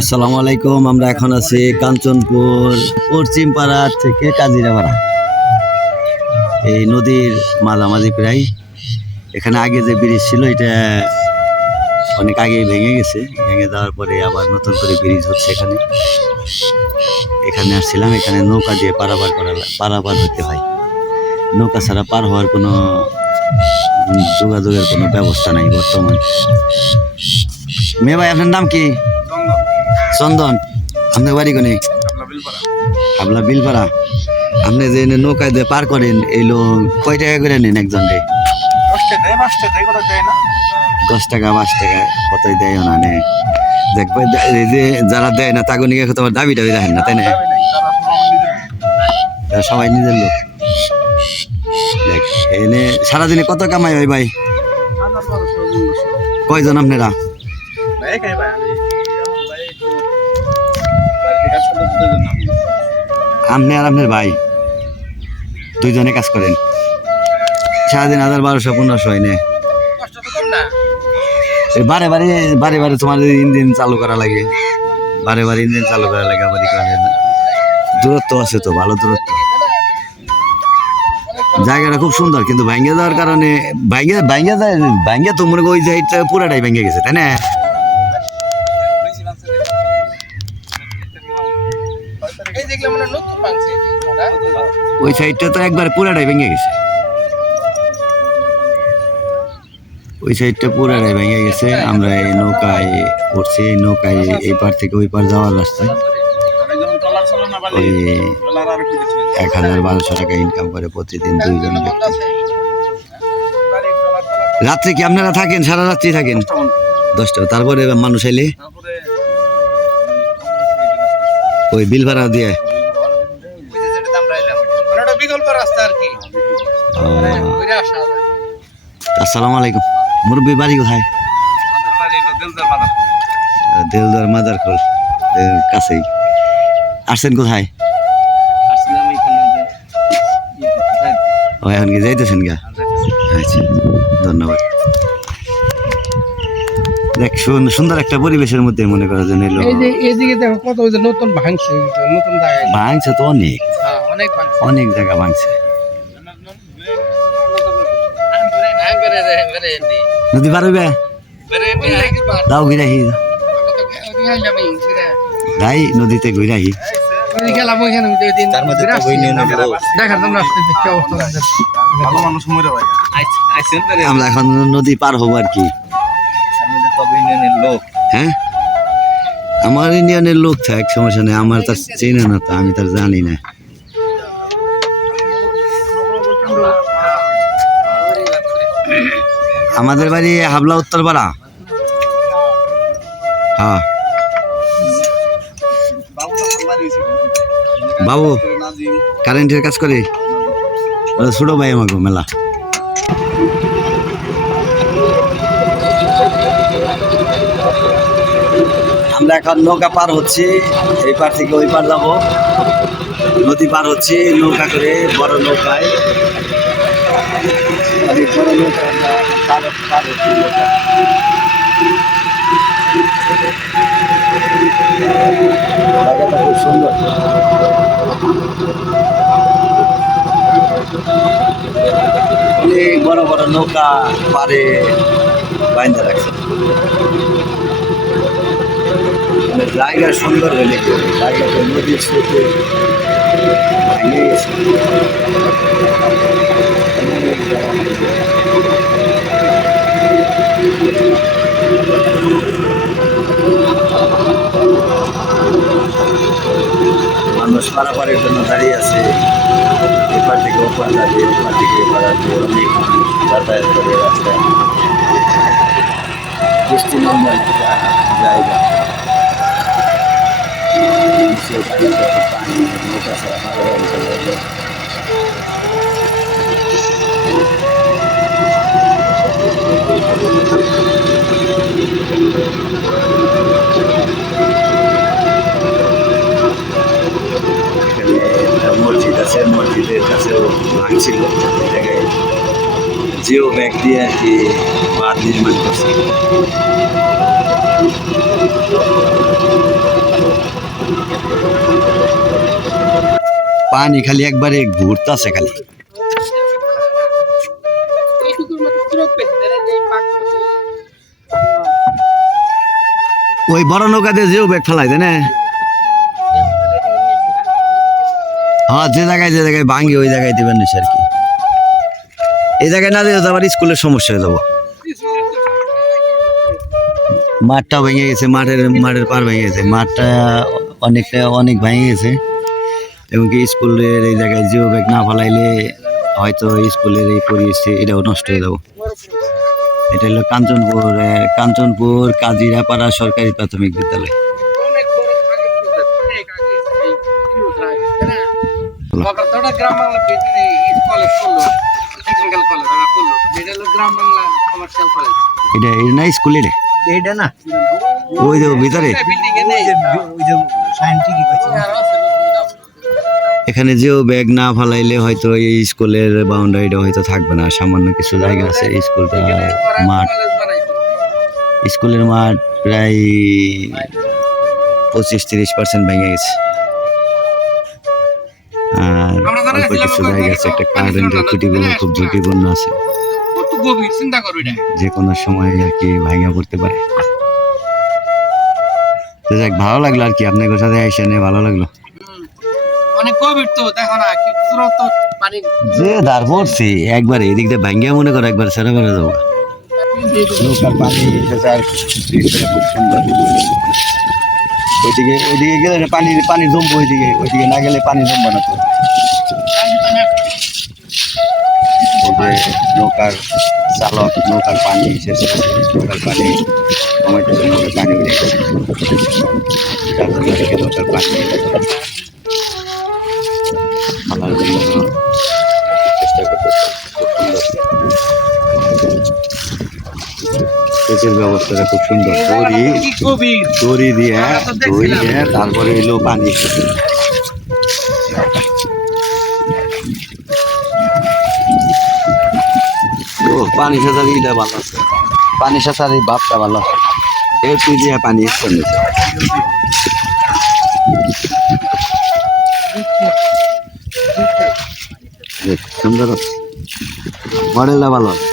আসসালামু আলাইকুম, আমরা এখন আছি কাঞ্চনপুর পশ্চিম পাড়া থেকে কাজিরাপাড়া। এই নদীর মাঝামাঝি প্রায়। এখানে আগে যে ব্রিজ ছিল, এটা অনেক আগে ভেঙে গেছে। ভেঙে যাওয়ার পরে আবার নতুন করে ব্রিজ হচ্ছে এখানে। এখানে আসছিলাম, এখানে নৌকা দিয়ে পারাপার করা পারাপার হতে হয়। নৌকা ছাড়া পার হওয়ার কোনো যোগাযোগের কোনো ব্যবস্থা নাই বর্তমান। মেয়ে ভাই, আপনার নাম কি? চন্দন, আপনার বাড়ি কোনে? হাবলা বিলপাড়া। আপনি যে নৌকায় দিয়ে পার করেন, এই লোক কয় টাকা করে নেন একজন রে? দশ টাকা, পাঁচ টাকা, কতই দেয় না নে? দেখবে এই যে যারা দেয় না তাকে নিয়ে তোমার দাবি টাবি দেখেন না, তাই না? সবাই নিজের লোক। দেখ, এনে সারাদিনে কত কামাই হয় ভাই? কয়জন আপনারা? আপনি আর আপনার ভাই দুইজনে কাজ করেন। সারাদিন হাজার বারোশো, পনেরোশো হয় না। বারে বারে বারে বারে তোমার ইঞ্জিন চালু করা লাগে, বারে বারে ইঞ্জিন চালু করা লাগে, আবার ই দূরত্ব আছে তো, ভালো দূরত্ব। জায়গাটা খুব সুন্দর, কিন্তু ভাঙ্গে যাওয়ার কারণে ভাঙ্গে ভাঙ্গে যায় ভাঙ্গে তো মনে ওই সাইডটা পুরাটাই ভেঙে গেছে, তাই না? ওই সাইডটা তো একবার পুরাটাই ভেঙে গেছে। ওই সাইডটা পুরাটাই ভেঙে গেছে। আমরা এই নৌকায় উঠছি নৌকায় এই পার থেকে ওই পার যাওয়ার রাস্তায়। ওই এক হাজার বারোশো টাকা ইনকাম করে প্রতিদিন দুইজন ব্যক্তি। রাত্রে কি আপনারা থাকেন? সারা রাত্রি থাকেন? দশটা। তারপরে মানুষ এলে? ওই বিল ভাড়া দিয়ে আসসালামু আলাইকুম। মুরব্বী বাড়ি কোথায়? দিলদার মাথা দেলদার মাদার খোল কাছেই। আসছেন কোথায়? এখানে ও এখন কি যাইতেছেন গা? আচ্ছা ধন্যবাদ। দেখ সুন্দর একটা পরিবেশের মধ্যে মনে করা যেন এলো। যে দেখো কত নতুন ভাঙছে নতুন জায়গায়। ভাঙছে তো অনেক। হ্যাঁ অনেক অনেক জায়গা ভাঙছে। নদী পার হইবে দাও ঘুরে আহি যাই নদীতে ঘুরে আহি ভাই আমরা এখন নদী পার হব আর কি হ্যাঁ আমার ইন্ডিয়ানের লোক থাক সমস্যা নেই আমার তার চেনে না তো আমি তার জানি না আমাদের বাড়ি হাবলা উত্তরপাড়া। হ্যাঁ। বাবু, কারেন্টের কাজ করে। ছোট ভাই আমাকে, মেলা। আমরা এখন নৌকা পার হচ্ছি, এই পার থেকে ওই পার যাব। নদী পার হচ্ছি, নৌকা করে বড় নৌকায়। বড় নৌকা আমরা পার পার হচ্ছি নৌকা। জায়গাটা খুব সুন্দর অনেক বড় বড় নৌকা পারে বাইন্দা রাখছে মানে জায়গা সুন্দর হলে জায়গাটা নদীর স্রোতে মানুষ পারাপারের জন্য দাঁড়িয়ে আছে। এপার থেকে ওপার দাঁড়িয়ে, ওপার থেকে এপার আসবে অনেক যাতায়াত করে রাস্তায়। একটা জায়গা। পানি, নৌকা মসজিদের কাছেও ভাঙছিল। জায়গায় জিও ব্যাগ দিয়ে আর কি বাঁধ নির্মাণ করছে। পানি খালি একবারে ঘুরতাছে খালি। ওই বড় নৌকা দিয়ে জিও ব্যাগ ফেলাই দেয় না। হ্যাঁ যে জায়গায় যে জায়গায় ভাঙ্গি, ওই জায়গায় দেবেন না আর কি। এই জায়গায় না দিলে তো আবার স্কুলের সমস্যা হয়ে যাব। মাঠটা ভেঙে গেছে, মাঠের মাঠের পার ভেঙে গেছে। মাঠটা অনেকটা, অনেক ভেঙে গেছে। এবং কি স্কুলের এই জায়গায় জিও ব্যাগ না ফেলাইলে হয়তো স্কুলের এই পরিবেশটি এটাও নষ্ট হয়ে যাব। এটা হলো কাঞ্চনপুর কাঞ্চনপুর কাজিরাপাড়া সরকারি প্রাথমিক বিদ্যালয়। গ্রাম বাংলা বেদিনে কলেজ করল টেকনিক্যাল কলেজ ওরা করল। এটা হলো গ্রাম বাংলা কমার্শিয়াল কলেজ এটা এটা না স্কুল এটা? এইটা না। ওই যে ভিতরে। এখানে যেও ব্যাগ না ফালাইলে হয়তো এই স্কুলের বাউন্ডারিটা হয়তো থাকবে না। সামান্য কিছু জায়গা আছে স্কুলটা মাঠ। স্কুলের মাঠ প্রায় পঁচিশ তিরিশ পার্সেন্ট ভেঙে গেছে। আর অল্প কিছু জায়গা আছে একটা কারেন্টের খুঁটিগুলো খুব ঝুঁকিপূর্ণ আছে। যে কোনো সময় আর কি ভাঙা পড়তে পারে। তো যাক ভালো লাগল আর কি। আপনার সাথে এসে নিয়ে ভালো লাগল। হুম। অনেক তো দেখো না কি তো পানি। যে দাঁড় পড়ছি একবার এদিক দিয়ে ভাঙ্গিয়া মনে করো একবার সেরে বেড়ে যাব। নৌকার পানি এসেছে আর দৃশ্যটা খুব সুন্দর। ওইদিকে ওইদিকে গেলে পানি পানি জমবো ওইদিকে ওইদিকে না গেলে পানি জমবো না তো। যে নৌকার চালক, নৌকার পানি এসেছে নৌকার পানি নৌকার পানি নৌকার পানি সেচের ব্যবস্থাটা খুব সুন্দর। দড়ি দড়ি দিয়ে দড়ি দিয়ে তারপরে এলো পানি। পানি সাঁতার ইটা ভালো পানি সাঁতার এই বাপটা ভালো আছে। এর তুই দিয়ে পানি নিচ্ছে সুন্দর মডেলটা ভালো আছে।